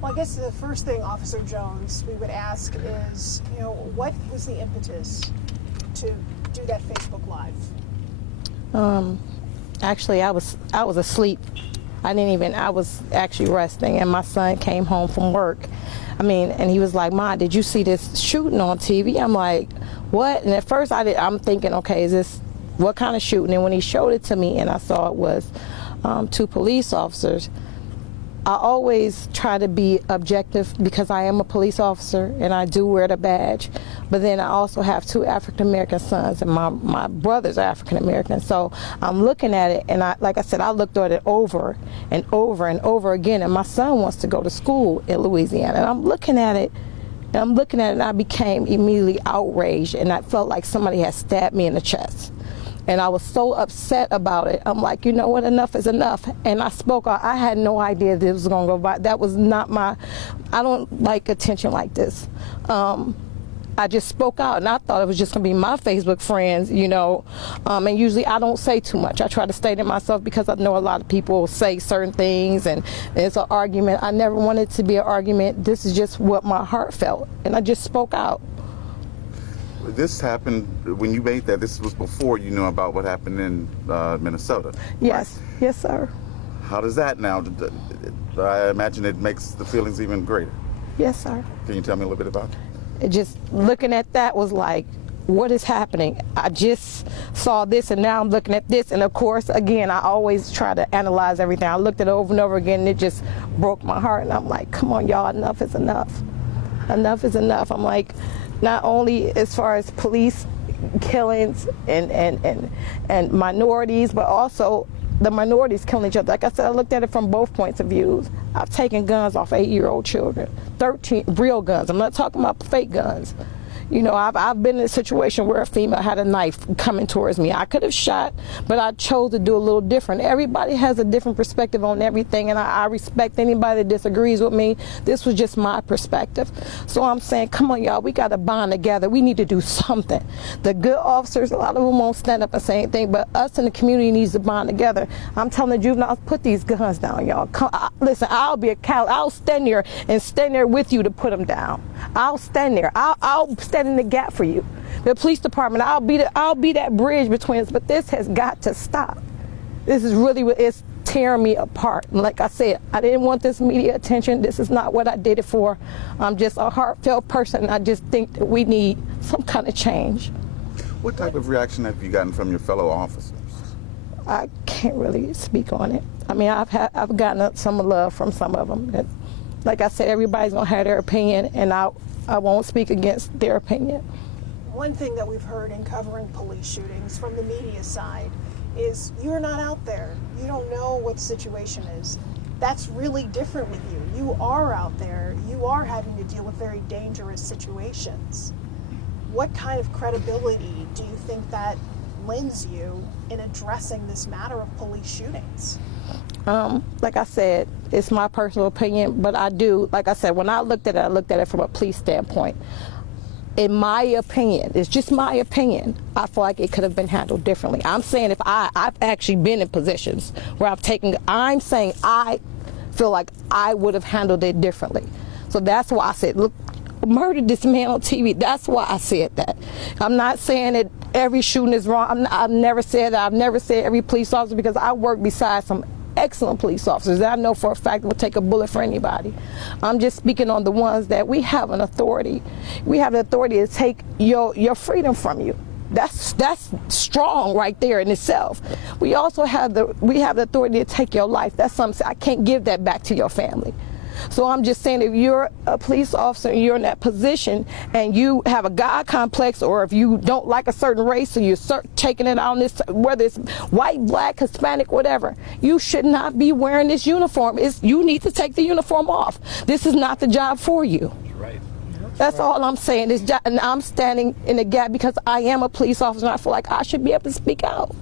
Well, I guess the first thing, Officer Jones, we would ask is, what was the impetus to do that Facebook Live? Actually, I was asleep. I was actually resting, and my son came home from work. And he was like, "Ma, did you see this shooting on TV?" I'm like, "What?" And at first I'm thinking, okay, is this, what kind of shooting? And when he showed it to me and I saw it was 2 police officers, I always try to be objective because I am a police officer and I do wear the badge. But then I also have 2 African-American sons, and my brother's African-American. So I'm looking at it, and like I said, I looked at it over and over and over again. And my son wants to go to school in Louisiana. And I'm looking at it, and I became immediately outraged, and I felt like somebody had stabbed me in the chest. And I was so upset about it. I'm like, you know what, enough is enough. And I spoke out. I had no idea this was going to go by. That was not I don't like attention like this. I just spoke out, and I thought it was just going to be my Facebook friends, and usually I don't say too much. I try to stay to myself because I know a lot of people say certain things, and it's an argument. I never wanted it to be an argument. This is just what my heart felt, and I just spoke out. This happened when you made that. This was before you knew about what happened in Minnesota. Yes, right? Yes, sir. How does that now? I imagine it makes the feelings even greater. Yes, sir. Can you tell me a little bit about it? Just looking at that was like, what is happening? I just saw this, and now I'm looking at this, and of course, again, I always try to analyze everything. I looked at it over and over again, and it just broke my heart, and I'm like, come on, y'all, enough is enough. Enough is enough. I'm like, not only as far as police killings and minorities, but also the minorities killing each other. Like I said, I looked at it from both points of views. I've taken guns off 8-year-old children, 13 real guns. I'm not talking about fake guns. I've been in a situation where a female had a knife coming towards me. I could have shot, but I chose to do a little different. Everybody has a different perspective on everything, and I respect anybody that disagrees with me. This was just my perspective. So I'm saying, come on, y'all, we got to bond together. We need to do something. The good officers, a lot of them won't stand up and say anything, but us in the community needs to bond together. I'm telling the juveniles, put these guns down, y'all. Listen, I'll be I'll stand there with you to put them down. I'll stand there. I'll stand in the gap for you. The police department, I'll be that bridge between us, but this has got to stop. This is really what it's tearing me apart. And like I said, I didn't want this media attention. This is not what I did it for. I'm just a heartfelt person. I just think that we need some kind of change. What type of reaction have you gotten from your fellow officers? I can't really speak on it. I've gotten some love from some of them. Like I said, everybody's gonna have their opinion, and I won't speak against their opinion. One thing that we've heard in covering police shootings from the media side is you're not out there. You don't know what the situation is. That's really different with you. You are out there. You are having to deal with very dangerous situations. What kind of credibility do you think that lends you in addressing this matter of police shootings? Like I said, it's my personal opinion, but like I said, when I looked at it from a police standpoint. In my opinion, it's just my opinion, I feel like it could have been handled differently. I'm saying if I've actually been in positions where I'm saying I feel like I would have handled it differently. So that's why I said, look, murdered this man on TV. That's why I said that. I'm not saying that every shooting is wrong. I've never said that. I've never said every police officer, because I work beside some excellent police officers that I know for a fact will take a bullet for anybody. I'm just speaking on the ones that we have an authority. We have the authority to take your freedom from you. That's strong right there in itself. We also have the authority to take your life. That's something I can't give that back to your family. So I'm just saying, if you're a police officer and you're in that position and you have a God complex, or if you don't like a certain race and you're taking it on this, whether it's white, black, Hispanic, whatever, you should not be wearing this uniform. You need to take the uniform off. This is not the job for you. Right. That's all I'm saying. And I'm standing in the gap because I am a police officer, and I feel like I should be able to speak out.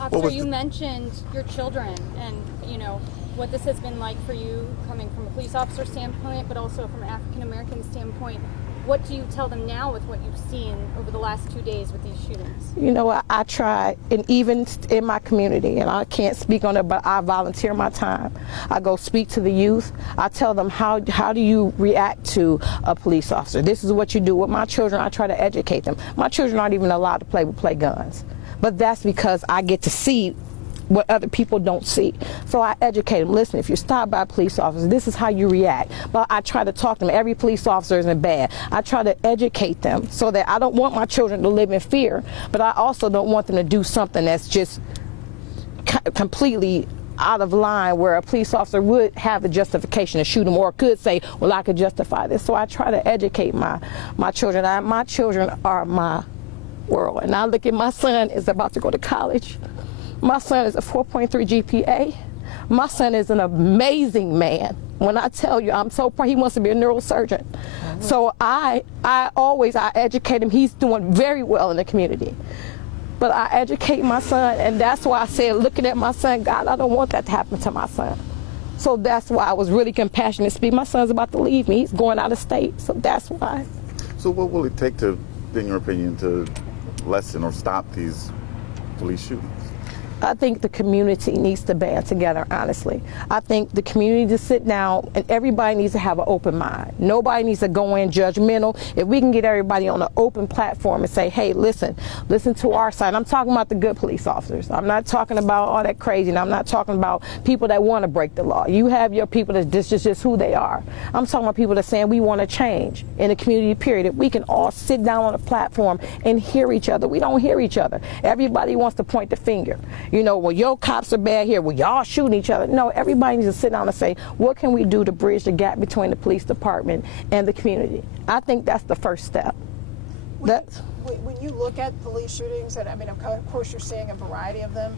Officer, you mentioned your children and, what this has been like for you, coming from a police officer standpoint, but also from an African-American standpoint. What do you tell them now with what you've seen over the last 2 days with these shootings? You know, I try, and even in my community, and I can't speak on it, but I volunteer my time. I go speak to the youth. I tell them, how do you react to a police officer? This is what you do. With my children, I try to educate them. My children aren't even allowed to play guns. But that's because I get to see what other people don't see. So I educate them. Listen, if you're stopped by a police officer, this is how you react. But I try to talk to them. Every police officer isn't bad. I try to educate them so that I don't want my children to live in fear, but I also don't want them to do something that's just completely out of line, where a police officer would have the justification to shoot them, or could say, well, I could justify this. So I try to educate my children. My children are my world. And I look at my son is about to go to college. My son is a 4.3 GPA. My son is an amazing man. When I tell you, I'm so proud. He wants to be a neurosurgeon. So I educate him. He's doing very well in the community. But I educate my son, and that's why I said, looking at my son, God, I don't want that to happen to my son. So that's why I was really compassionate to speak. My son's about to leave me. He's going out of state. So that's why. So what will it take to, in your opinion, to lessen or stop these police shootings? I think the community needs to band together, honestly. I think the community needs to sit down, and everybody needs to have an open mind. Nobody needs to go in judgmental. If we can get everybody on an open platform and say, hey, listen to our side. I'm talking about the good police officers. I'm not talking about all that crazy, and I'm not talking about people that want to break the law. You have your people that this is just who they are. I'm talking about people that are saying we want to change in the community, period. If we can all sit down on a platform and hear each other. We don't hear each other. Everybody wants to point the finger. You know, well, your cops are bad here. Well, y'all shooting each other. No, everybody needs to sit down and say, what can we do to bridge the gap between the police department and the community? I think that's the first step. When you look at police shootings, and I mean, of course, you're seeing a variety of them.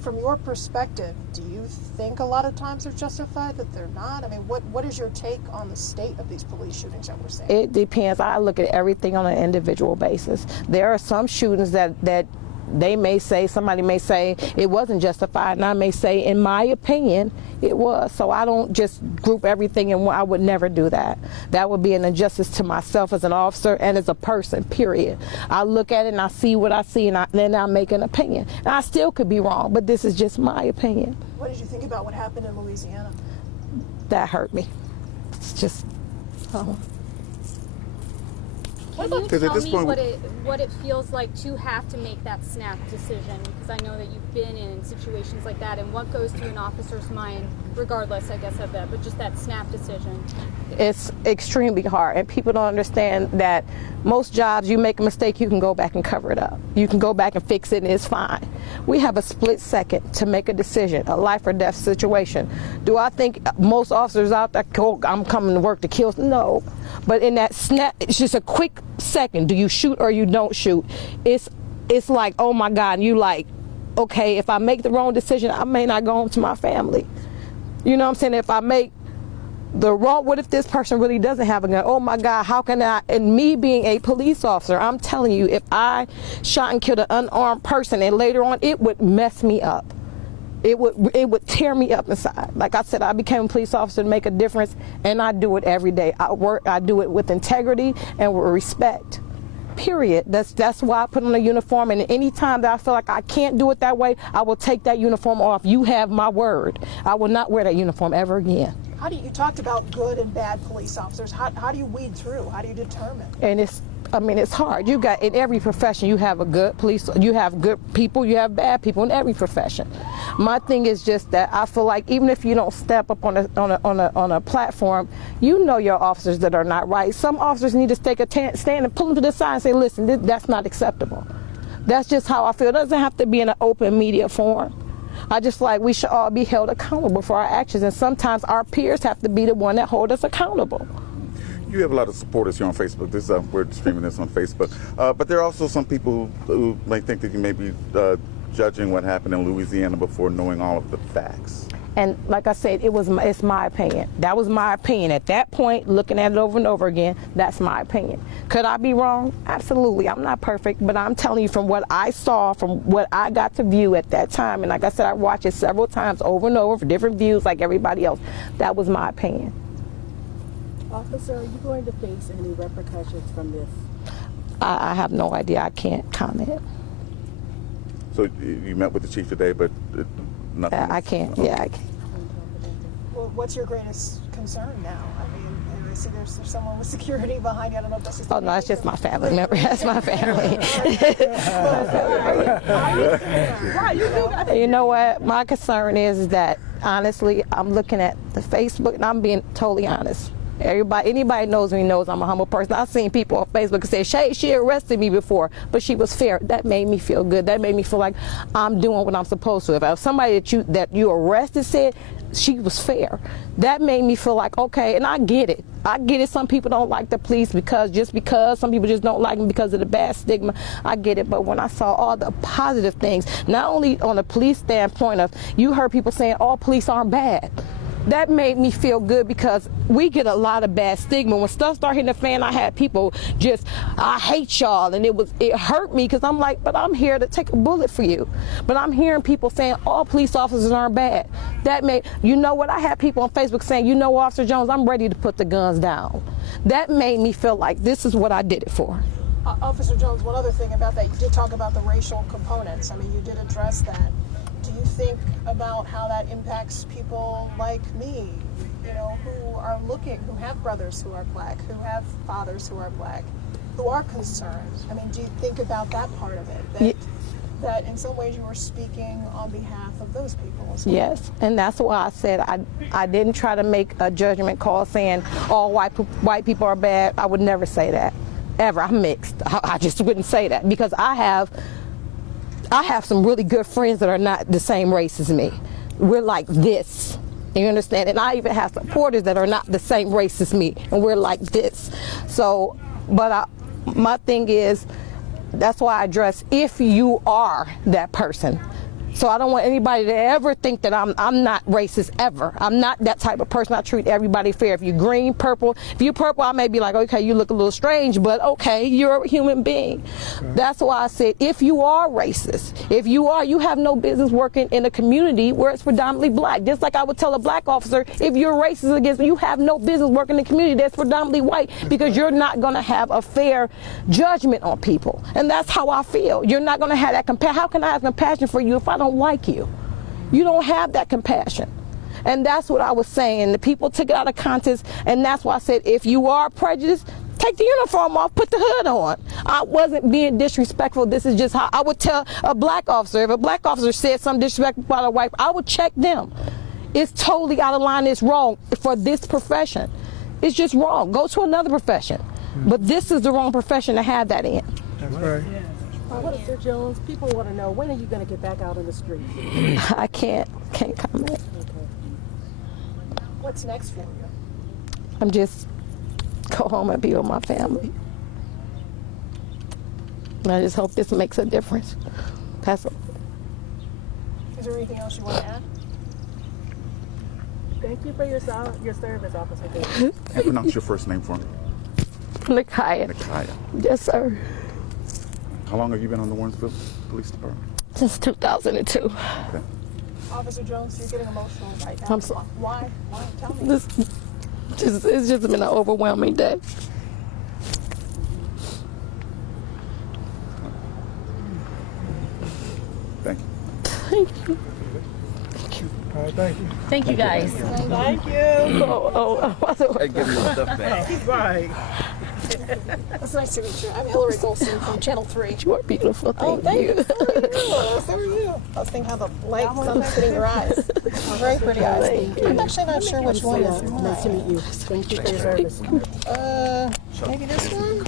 From your perspective, do you think a lot of times they're justified, that they're not? I mean, what is your take on the state of these police shootings that we're seeing? It depends. I look at everything on an individual basis. There are some shootings that they may say, somebody may say it wasn't justified, and I may say, in my opinion, it was. So I don't just group everything in one. I would never do that. That would be an injustice to myself as an officer and as a person, period. I look at it and I see what I see, and then I make an opinion. And I still could be wrong, but this is just my opinion. What did you think about what happened in Louisiana? That hurt me. It's just, Can you tell me what it feels like to have to make that snap decision? Because I know that you've been in situations like that, and what goes through an officer's mind, regardless, I guess, of that, but just that snap decision. It's extremely hard, and people don't understand that most jobs, you make a mistake, you can go back and cover it up. You can go back and fix it, and it's fine. We have a split second to make a decision, a life or death situation. Do I think most officers out there, oh, I'm coming to work to kill? No. But in that snap, it's just a quick second. Do you shoot or you don't shoot? It's like, oh my God, and you like, okay, if I make the wrong decision, I may not go home to my family. You know what I'm saying? If I make the wrong, what if this person really doesn't have a gun? Oh my God, how can I? And me being a police officer, I'm telling you, if I shot and killed an unarmed person and later on, it would mess me up. It would tear me up inside. Like I said, I became a police officer to make a difference, and I do it every day. I do it with integrity and with respect. Period. That's why I put on a uniform, and any time that I feel like I can't do it that way, I will take that uniform off. You have my word. I will not wear that uniform ever again. How do you talked about good and bad police officers? How do you weed through? How do you determine? And it's hard. You got, in every profession, you have a good police, you have good people, you have bad people in every profession. My thing is just that I feel like even if you don't step up on a platform, you know your officers that are not right. Some officers need to take a stand and pull them to the side and say, listen, that's not acceptable. That's just how I feel. It doesn't have to be in an open media forum. I just like we should all be held accountable for our actions, and sometimes our peers have to be the one that hold us accountable. You have a lot of supporters here on Facebook. We're streaming this on Facebook, but there are also some people who may think that you may be judging what happened in Louisiana before knowing all of the facts. And like I said, it's my opinion. That was my opinion. At that point, looking at it over and over again, that's my opinion. Could I be wrong? Absolutely. I'm not perfect, but I'm telling you from what I saw, from what I got to view at that time, and like I said, I watched it several times over and over for different views like everybody else. That was my opinion. Officer, are you going to face any repercussions from this? I have no idea. I can't comment. So you met with the chief today, but nothing. I can't. Yeah, I can't. Well, what's your greatest concern now? I mean, I see there's someone with security behind you. I don't know if that's just. Oh no, it's just my family member. That's my family. You know what? My concern is that honestly, I'm looking at the Facebook, and I'm being totally honest. Anybody knows me knows I'm a humble person. I've seen people on Facebook say, she arrested me before, but she was fair. That made me feel good. That made me feel like I'm doing what I'm supposed to. If somebody that you arrested said she was fair, that made me feel like, okay, and I get it. I get it. Some people don't like the police because some people just don't like them because of the bad stigma. I get it. But when I saw all the positive things, not only on a police standpoint of, you heard people saying all police aren't bad. That made me feel good because we get a lot of bad stigma. When stuff started hitting the fan, I had people just, I hate y'all, and it hurt me because I'm like, but I'm here to take a bullet for you. But I'm hearing people saying all police officers aren't bad. That made, you know what, I had people on Facebook saying, you know, Officer Jones, I'm ready to put the guns down. That made me feel like this is what I did it for. Officer Jones, one other thing about that, you did talk about the racial components. I mean, you did address that. Do you think about how that impacts people like me, you know, who have brothers who are black, who have fathers who are black, who are concerned? I mean, do you think about that part of it? That in some ways you were speaking on behalf of those people as well? Yes, and that's why I said I didn't try to make a judgment call saying all white people are bad. I would never say that, ever. I'm mixed. I just wouldn't say that because I have some really good friends that are not the same race as me. We're like this. You understand? And I even have supporters that are not the same race as me, and we're like this. So, but my thing is, that's why I address if you are that person. So I don't want anybody to ever think that I'm not racist ever. I'm not that type of person. I treat everybody fair. If you're green, purple, if you're purple, I may be like, okay, you look a little strange, but okay, you're a human being. That's why I said, if you are racist, you have no business working in a community where it's predominantly black. Just like I would tell a black officer, if you're racist against me, you have no business working in a community that's predominantly white because you're not going to have a fair judgment on people. And that's how I feel. You're not going to have that compassion. How can I have compassion for you if I don't like you? You don't have that compassion. And that's what I was saying. The people took it out of context, and that's why I said, if you are prejudiced, take the uniform off, put the hood on. I wasn't being disrespectful. This is just how I would tell a black officer. If a black officer said something disrespectful about a white, I would check them. It's totally out of line. It's wrong for this profession. It's just wrong. Go to another profession. But this is the wrong profession to have that in. That's right. Officer Jones, people want to know, when are you going to get back out on the street? I can't comment. Okay. What's next for you? I'm just go home and be with my family. And I just hope this makes a difference. That's all. Is there anything else you want to add? Thank you for your service, Officer Jones. And pronounce your first name for me. Nakaya. Nakaya. Yes, sir. How long have you been on the Warrensville Police Department? Since 2002. Okay. Officer Jones, you're getting emotional right now. I'm sorry. Why? Tell me. It's just been an overwhelming day. Thank you. Thank you. All right, thank you. Thank you, guys. Thank you. Hey, give me your stuff back. Right. It's nice to meet you. I'm Hillary Golson from Channel 3. You are beautiful. Thank Thank you. you. So are you. I was thinking how the light sun's hitting your eyes. Very pretty eyes. I'm actually not sure which one is mine. Nice to meet you. Thank you for your service. Maybe this one?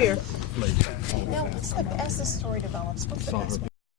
Here. Hey, now, as this story develops, what's the next